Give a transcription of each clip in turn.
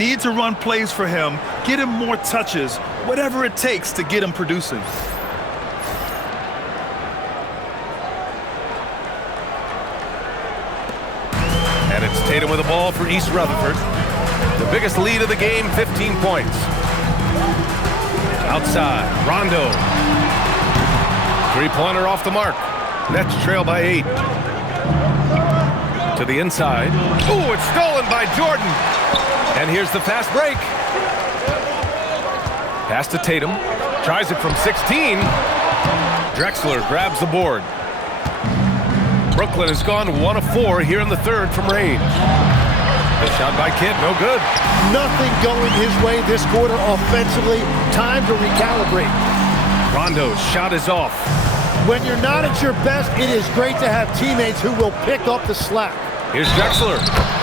Need to run plays for him, get him more touches, whatever it takes to get him producing. And it's Tatum with the ball for East Rutherford. The biggest lead of the game, 15 points. Outside, Rondo. Three-pointer off the mark. Nets trail by 8. To the inside. Ooh, it's stolen by Jordan. And here's the fast break. Pass to Tatum. Tries it from 16. Drexler grabs the board. Brooklyn has gone 1 of 4 here in the third from range. The shot by Kidd, no good. Nothing going his way this quarter offensively. Time to recalibrate. Rondo's shot is off. When you're not at your best, it is great to have teammates who will pick up the slack. Here's Drexler.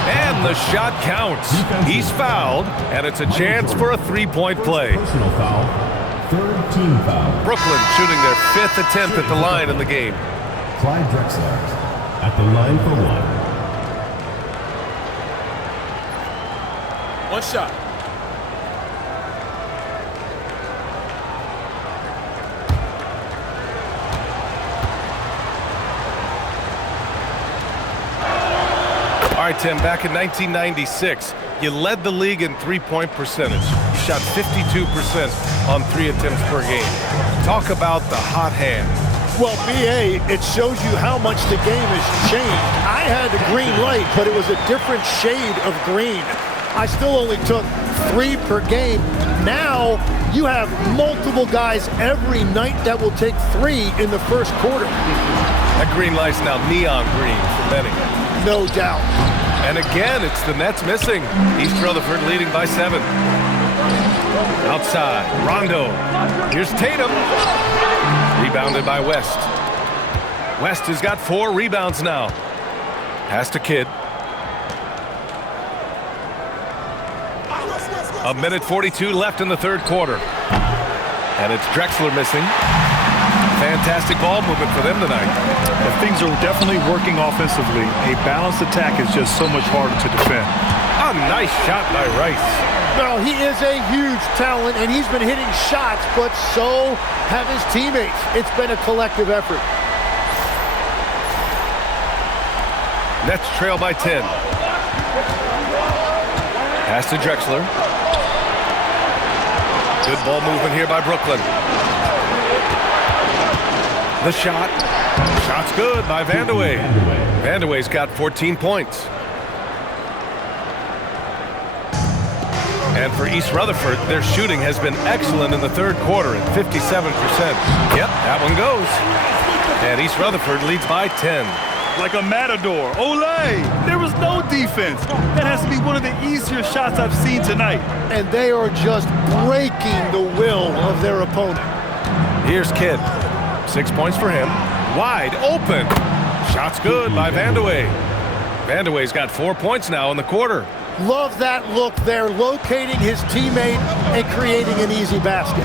And the shot counts. He's fouled, and it's a chance for a three-point play. Personal foul. Third team foul. Brooklyn shooting their 5th attempt at the line in the game. Clyde Drexler at the line for 1. One shot. All right, Tim, back in 1996, you led the league in three-point percentage. You shot 52% on 3 attempts per game. Talk about the hot hand. Well, B.A., it shows you how much the game has changed. I had the green light, but it was a different shade of green. I still only took 3 per game. Now you have multiple guys every night that will take 3 in the first quarter. That green light's now neon green for many. No doubt. And again, it's the Nets missing. East Rutherford leading by 7. Outside, Rondo. Here's Tatum. Rebounded by West. West has got 4 rebounds now. Pass to Kidd. A minute 42 left in the third quarter. And it's Drexler missing. Fantastic ball movement for them tonight. And things are definitely working offensively. A balanced attack is just so much harder to defend. A nice shot by Rice. Well, he is a huge talent, and he's been hitting shots, but so have his teammates. It's been a collective effort. Nets trail by 10. Pass to Drexler. Good ball movement here by Brooklyn. The shot. Shot's good by Vandeweghe. Vandeweghe's got 14 points. And for East Rutherford, their shooting has been excellent in the third quarter at 57%. Yep, that one goes. And East Rutherford leads by 10. Like a matador. Olay! There was no defense. That has to be one of the easier shots I've seen tonight. And they are just breaking the will of their opponent. Here's Kidd. 6 points for him. Wide open. Shot's good by Vandeweghe. Vandeweghe's got 4 points now in the quarter. Love that look there, locating his teammate and creating an easy basket.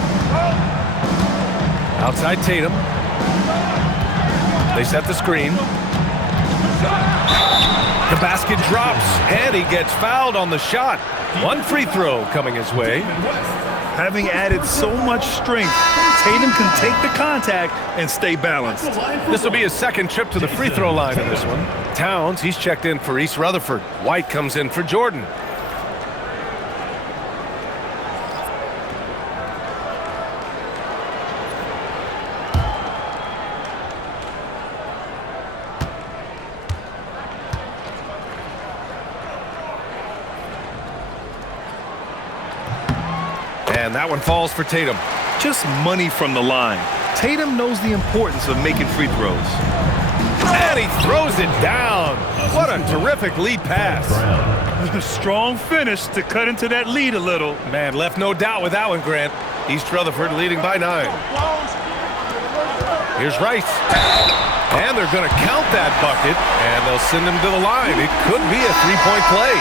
Outside Tatum. They set the screen. The basket drops, and he gets fouled on the shot. 1 free throw coming his way. Having added so much strength, Tatum can take the contact and stay balanced. This will be his second trip to the free throw line in this one. Towns, he's checked in for East Rutherford. White comes in for Jordan. And that one falls for Tatum. Just money from the line. Tatum knows the importance of making free throws. And he throws it down. What a terrific lead pass. A strong finish to cut into that lead a little. Man, left no doubt with that one, Grant. East Rutherford leading by 9. Here's Rice. And they're going to count that bucket, and they'll send him to the line. It could be a three-point play.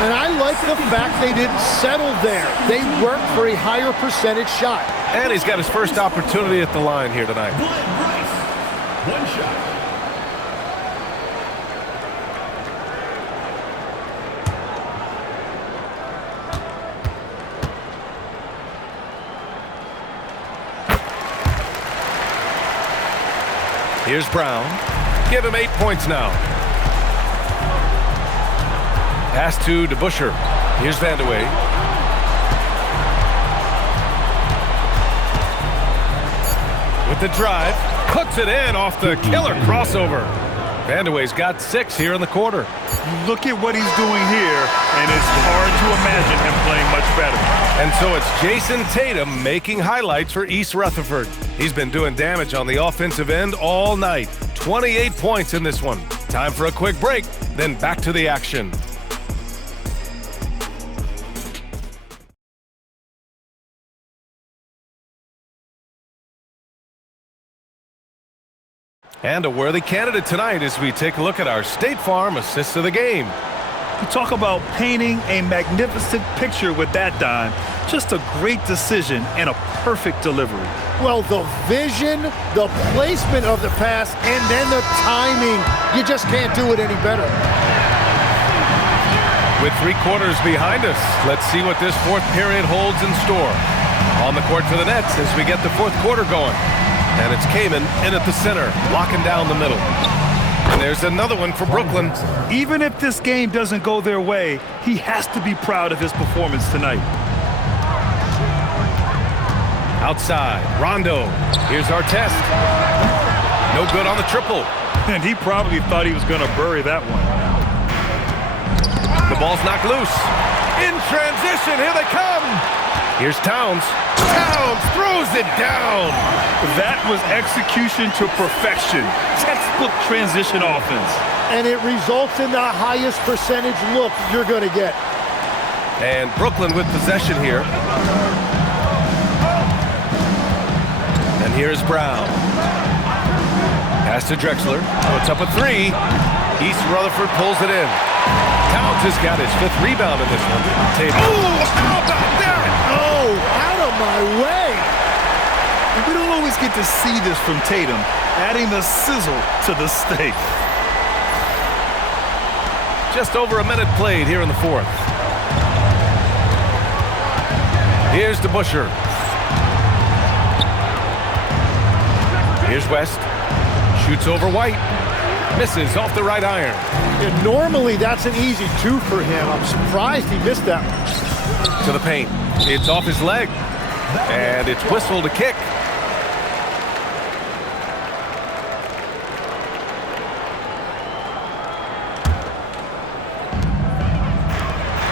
And I like the fact they didn't settle there. They worked for a higher percentage shot. And he's got his first opportunity at the line here tonight. One shot. Here's Brown. Give him 8 points now. Pass to DeBusschere. Here's Vandeweghe. With the drive. Puts it in off the killer crossover. Vandeweghe's got 6 here in the quarter. You look at what he's doing here, and it's hard to imagine him playing much better. And so it's Jayson Tatum making highlights for East Rutherford. He's been doing damage on the offensive end all night. 28 points in this one. Time for a quick break, then back to the action. And a worthy candidate tonight as we take a look at our State Farm Assist of the Game. You talk about painting a magnificent picture with that dime. Just a great decision and a perfect delivery. Well, the vision, the placement of the pass, and then the timing. You just can't do it any better. With 3 quarters behind us, let's see what this fourth period holds in store. On the court for the Nets as we get the fourth quarter going. And it's Kaman in at the center, locking down the middle. And there's another one for Brooklyn. Even if this game doesn't go their way, he has to be proud of his performance tonight. Outside, Rondo. Here's Artest. No good on the triple. And he probably thought he was going to bury that one. The ball's knocked loose. In transition, here they come. Here's Towns. Towns throws it down. That was execution to perfection. Textbook transition offense. And it results in the highest percentage look you're going to get. And Brooklyn with possession here. And here's Brown. Pass to Drexler. Puts up a 3. East Rutherford pulls it in. Towns has got his 5th rebound in this one. Tatum. Oh, how about that? Oh, out of my way. And we don't always get to see this from Tatum, adding the sizzle to the steak. Just over a minute played here in the fourth. Here's DeBusschere. Here's West. Shoots over White. Misses off the right iron. And normally that's an easy 2 for him. I'm surprised he missed that one. To the paint. It's off his leg. And it's whistled a kick.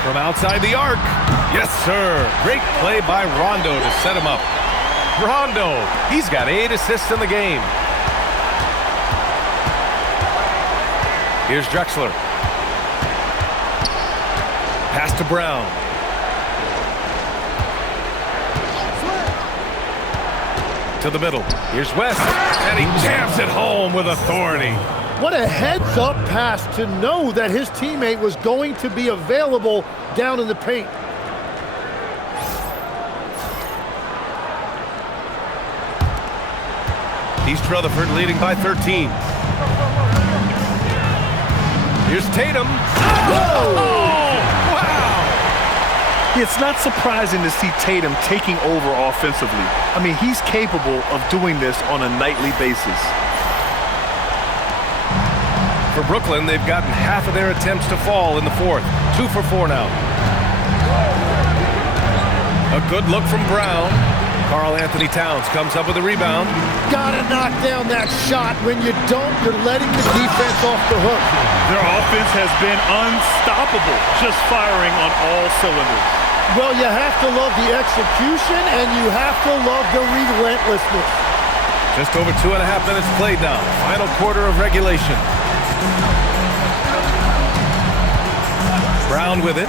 From outside the arc. Yes, sir. Great play by Rondo to set him up. Rondo, he's got 8 assists in the game. Here's Drexler. Pass to Brown. To the middle. Here's West. And he jams it home with authority. What a heads-up pass to know that his teammate was going to be available down in the paint. East Rutherford leading by 13. Here's Tatum. Oh! Wow! It's not surprising to see Tatum taking over offensively. I mean, he's capable of doing this on a nightly basis. For Brooklyn, they've gotten half of their attempts to fall in the fourth. 2 for 4 now. A good look from Brown. Karl-Anthony Towns comes up with a rebound. Gotta knock down that shot. When you don't, you're letting the defense off the hook. Their offense has been unstoppable, just firing on all cylinders. Well, you have to love the execution, and you have to love the relentlessness. Just over 2.5 minutes played now. Final quarter of regulation. Brown with it.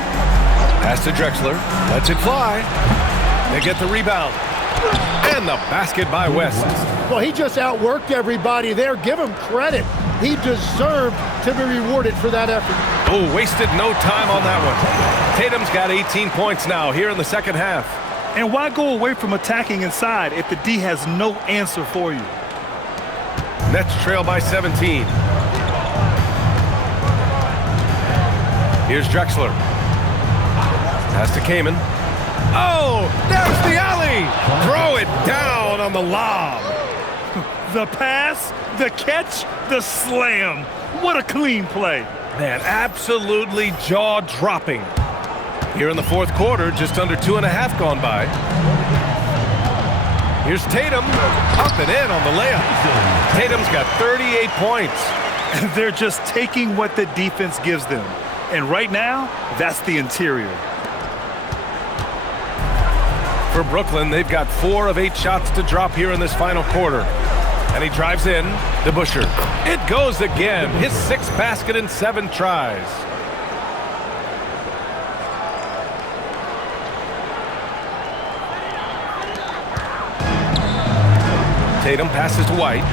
Pass to Drexler. Lets it fly. They get the rebound. And the basket by West. Well, he just outworked everybody there. Give him credit. He deserved to be rewarded for that effort. Oh, wasted no time on that one. Tatum's got 18 points now here in the second half. And why go away from attacking inside if the D has no answer for you? Nets trail by 17. Here's Drexler. Pass to Kaman. Oh, there's the alley. Throw it down on the lob. the pass, the catch, the slam. What a clean play. Man, absolutely jaw-dropping. Here in the fourth quarter, just under 2.5 gone by. Here's Tatum, up and in on the layup. Tatum's got 38 points. And they're just taking what the defense gives them. And right now, that's the interior. For Brooklyn, they've got 4 of 8 shots to drop here in this final quarter. And he drives in to Busher. It goes again. His 6th basket in 7 tries. Tatum passes to White.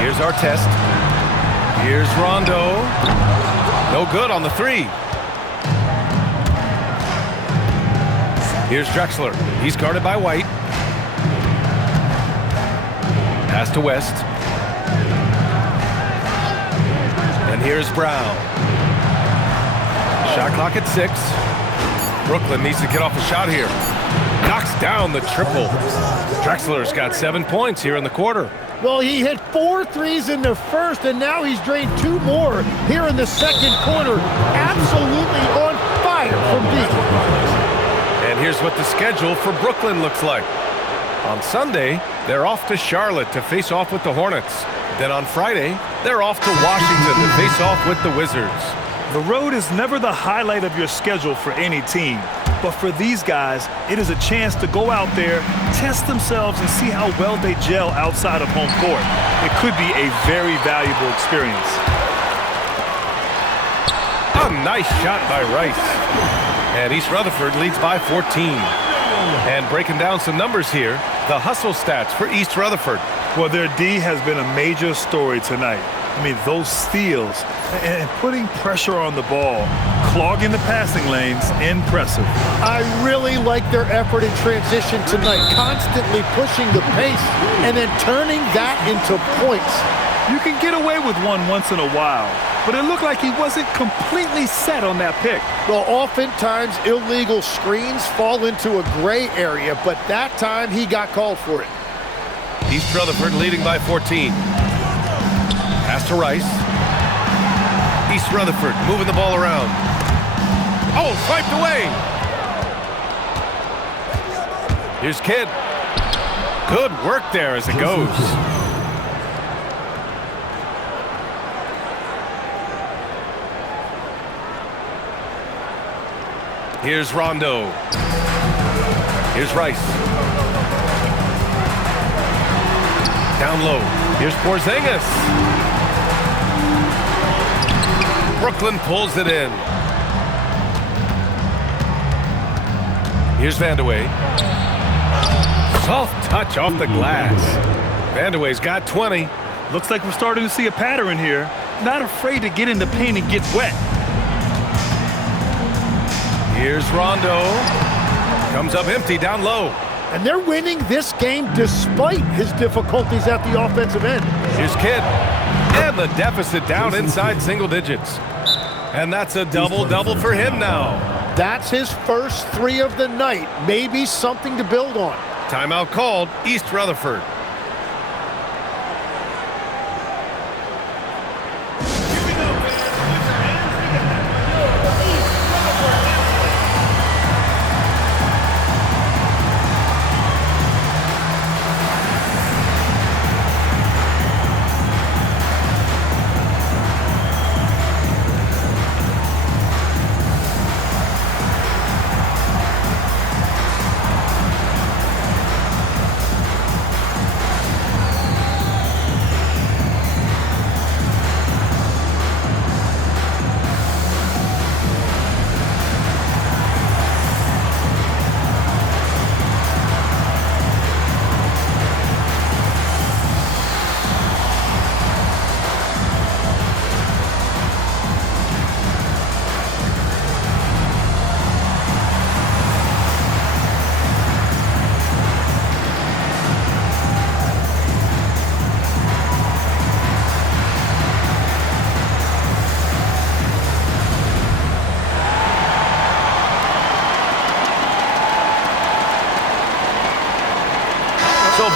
Here's Artest. Here's Rondo. No good on the 3. Here's Drexler. He's guarded by White. Pass to West. And here's Brown. Shot clock at 6. Brooklyn needs to get off a shot here. Knocks down the triple. Drexler's got 7 points here in the quarter. Well, he hit 4 threes in the first, and now he's drained 2 more here in the second quarter. Absolutely on fire from deep. And here's what the schedule for Brooklyn looks like. On Sunday, they're off to Charlotte to face off with the Hornets. Then on Friday, they're off to Washington to face off with the Wizards. The road is never the highlight of your schedule for any team. But for these guys, it is a chance to go out there, test themselves, and see how well they gel outside of home court. It could be a very valuable experience. A nice shot by Rice. And East Rutherford leads by 14. And breaking down some numbers here, the hustle stats for East Rutherford. Well, their D has been a major story tonight. I mean, those steals and putting pressure on the ball, clogging the passing lanes, impressive. I really like their effort in transition tonight, constantly pushing the pace and then turning that into points. You can get away with one once in a while, but it looked like he wasn't completely set on that pick. Well, oftentimes illegal screens fall into a gray area, but that time he got called for it. East Rutherford leading by 14. Pass to Rice. East Rutherford moving the ball around. Oh, swiped away. Here's Kidd. Good work there as it goes. Here's Rondo. Here's Rice. Down low. Here's Porzingis. Brooklyn pulls it in. Here's Vandeweghe. Soft touch off the glass. Vandeweghe's got 20. Looks like we're starting to see a pattern here. Not afraid to get in the paint and get wet. Here's Rondo. Comes up empty down low. And they're winning this game despite his difficulties at the offensive end. Here's Kidd. And the deficit down inside single digits. And that's a double-double for him now. That's his first 3 of the night. Maybe something to build on. Timeout called, East Rutherford.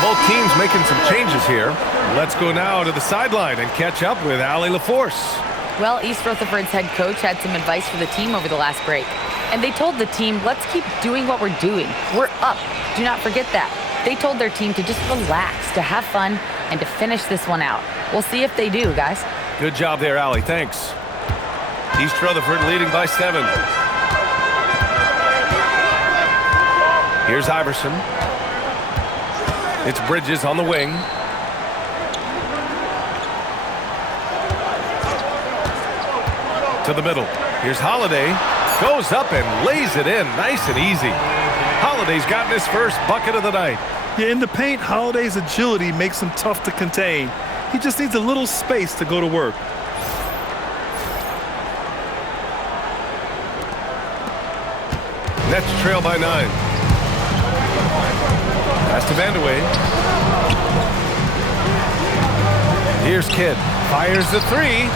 both teams making some changes here. Let's go now to the sideline and catch up with Allie LaForce. Well, East Rutherford's head coach had some advice for the team over the last break. And they told the team, let's keep doing what we're doing. We're up. Do not forget that. They told their team to just relax, to have fun, and to finish this one out. We'll see if they do, guys. Good job there, Allie. Thanks. East Rutherford leading by 7. Here's Iverson. It's Bridges on the wing. To the middle. Here's Holiday. Goes up and lays it in. Nice and easy. Holiday's gotten his first bucket of the night. Yeah, in the paint, Holiday's agility makes him tough to contain. He just needs a little space to go to work. Nets trail by 9. Pass to Vandeweghe. Here's Kidd. Fires the 3.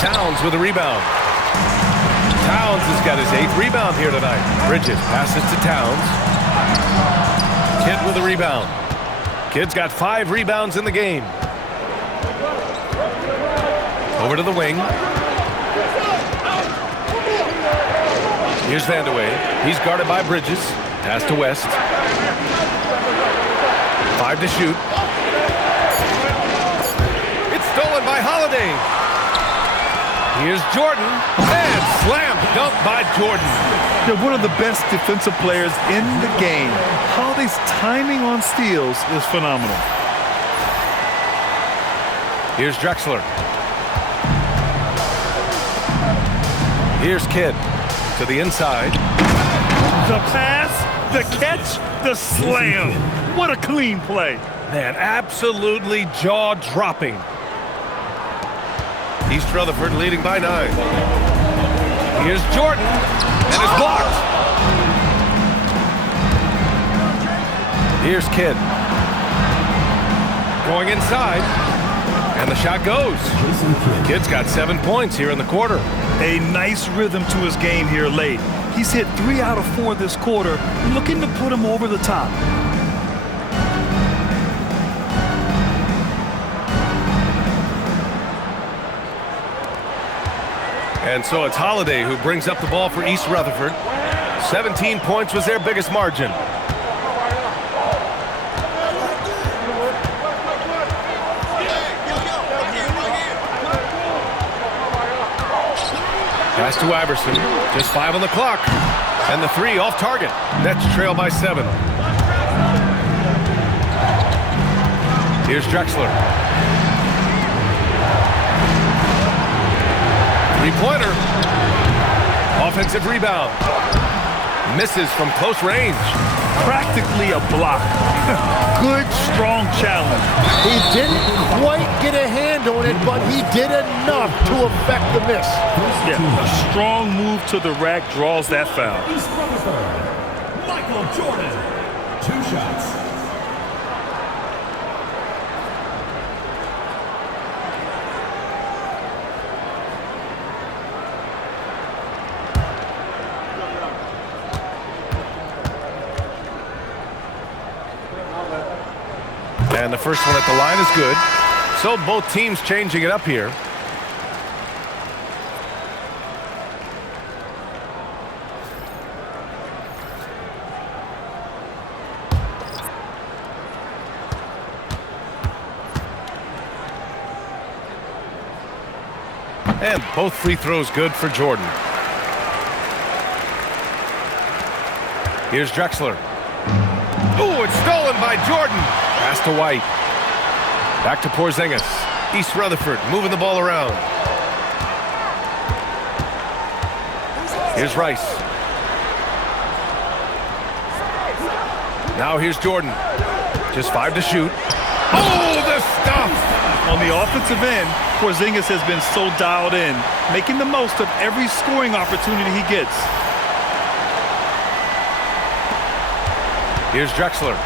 Towns with a rebound. Towns has got his 8th rebound here tonight. Bridges passes to Towns. Kidd with a rebound. Kidd's got 5 rebounds in the game. Over to the wing. Here's Vandeweghe. He's guarded by Bridges. Pass to West. 5 to shoot. It's stolen by Holiday. Here's Jordan. And slam dunk by Jordan. They're one of the best defensive players in the game. Holiday's timing on steals is phenomenal. Here's Drexler. Here's Kidd to the inside. The pass, the catch, the slam. What a clean play. Man, absolutely jaw-dropping. East Rutherford leading by 9. Here's Jordan, and it's blocked. Here's Kidd. Going inside, and the shot goes. Kidd's got 7 points here in the quarter. A nice rhythm to his game here late. He's hit 3 out of 4 this quarter, looking to put him over the top. And so it's Holiday who brings up the ball for East Rutherford. 17 points was their biggest margin. Pass to Iverson. Just 5 on the clock. And the 3 off target. Nets trail by 7. Here's Drexler. 3-pointer. Offensive rebound. Misses from close range. Practically a block. Good, strong challenge. He didn't quite get a hand on it, but he did enough to affect the miss. Yeah, a strong move to the rack draws that foul. East Rutherford, Michael Jordan. 2 shots. And the first one at the line is good. So both teams changing it up here. And both free throws good for Jordan. Here's Drexler. Oh, it's stolen by Jordan. Pass to White. Back to Porzingis. East Rutherford moving the ball around. Here's Rice. Now here's Jordan. Just 5 to shoot. Oh, the stuff! On the offensive end, Porzingis has been so dialed in, making the most of every scoring opportunity he gets. Here's Drexler.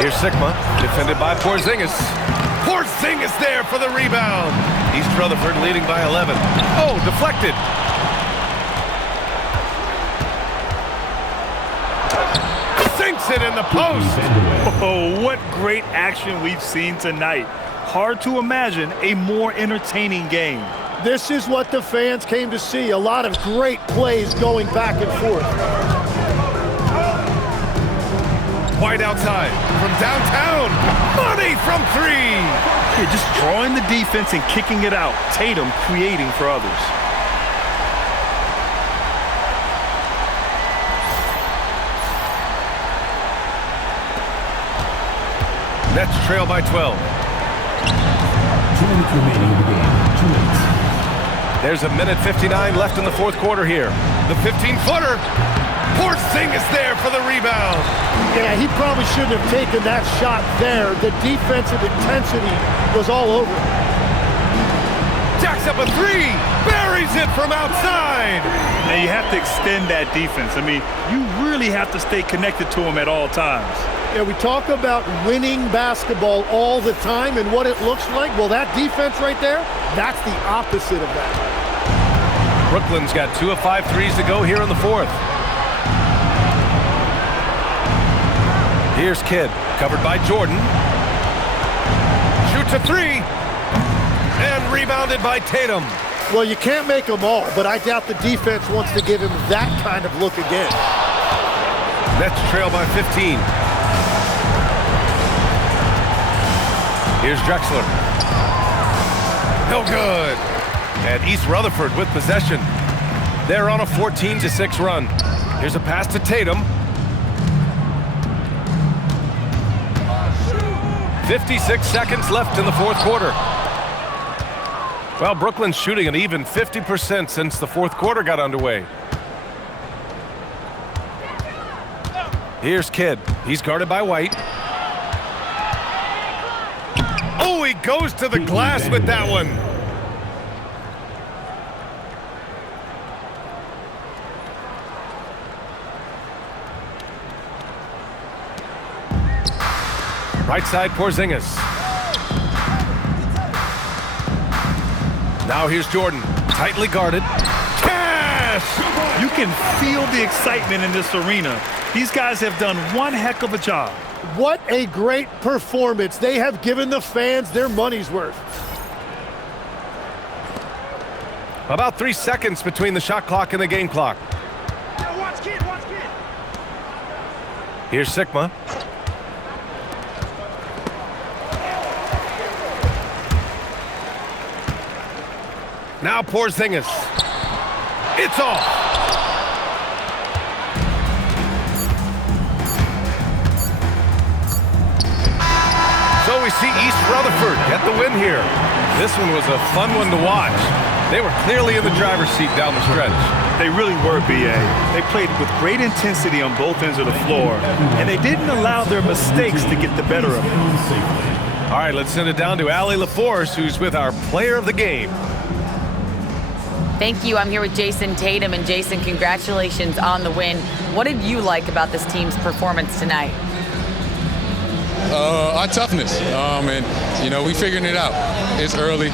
Here's Sigma, defended by Porzingis. Porzingis there for the rebound. East Rutherford leading by 11. Oh, deflected. Sinks it in the post. Oh, what great action we've seen tonight. Hard to imagine a more entertaining game. This is what the fans came to see. A lot of great plays going back and forth. White outside from downtown. Money from three. Yeah, just drawing the defense and kicking it out. Tatum creating for others. Nets trail by 12. 2 minutes remaining in the game. 2 minutes. There's a minute 59 left in the fourth quarter here. The 15-footer. Porzingis there for the rebound. Yeah, he probably shouldn't have taken that shot there. The defensive intensity was all over him. Jacks up a three. Buries it from outside. Now you have to extend that defense. I mean, you really have to stay connected to him at all times. Yeah, we talk about winning basketball all the time and what it looks like. Well, that defense right there, that's the opposite of that. Brooklyn's got 2 of 5 threes to go here in the fourth. Here's Kidd, covered by Jordan. Shoots a three. And rebounded by Tatum. Well, you can't make them all, but I doubt the defense wants to give him that kind of look again. Nets trail by 15. Here's Drexler. No good. And East Rutherford with possession. They're on a 14-6 run. Here's a pass to Tatum. 56 seconds left in the fourth quarter. Well, Brooklyn's shooting an even 50% since the fourth quarter got underway. Here's Kidd. He's guarded by White. Oh, he goes to the glass with that one. Right side, Porzingis. Now here's Jordan, tightly guarded. Cash! You can feel the excitement in this arena. These guys have done one heck of a job. What a great performance. They have given the fans their money's worth. About 3 seconds between the shot clock and the game clock. Watch Kidd, watch Kidd. Here's Sigma. Now Porzingis. It's off. So we see East Rutherford get the win here. This one was a fun one to watch. They were clearly in the driver's seat down the stretch. They really were, B.A. They played with great intensity on both ends of the floor, and they didn't allow their mistakes to get the better of them. All right, let's send it down to Allie LaForce, who's with our player of the game. Thank you. I'm here with Jason Tatum. And Jason, congratulations on the win. What did you like about this team's performance tonight? Our toughness. And, you know, we figuring it out. It's early,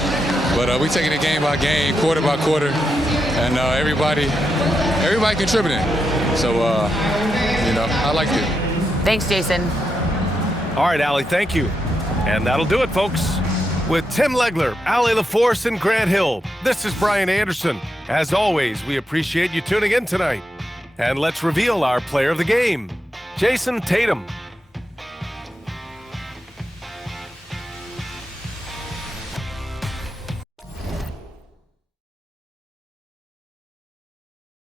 but we taking it game by game, quarter by quarter, and everybody contributing. So, you know, I liked it. Thanks, Jason. All right, Allie, thank you. And that'll do it, folks. With Tim Legler, Allie LaForce, and Grant Hill, this is Brian Anderson. As always, we appreciate you tuning in tonight. And let's reveal our player of the game, Jason Tatum.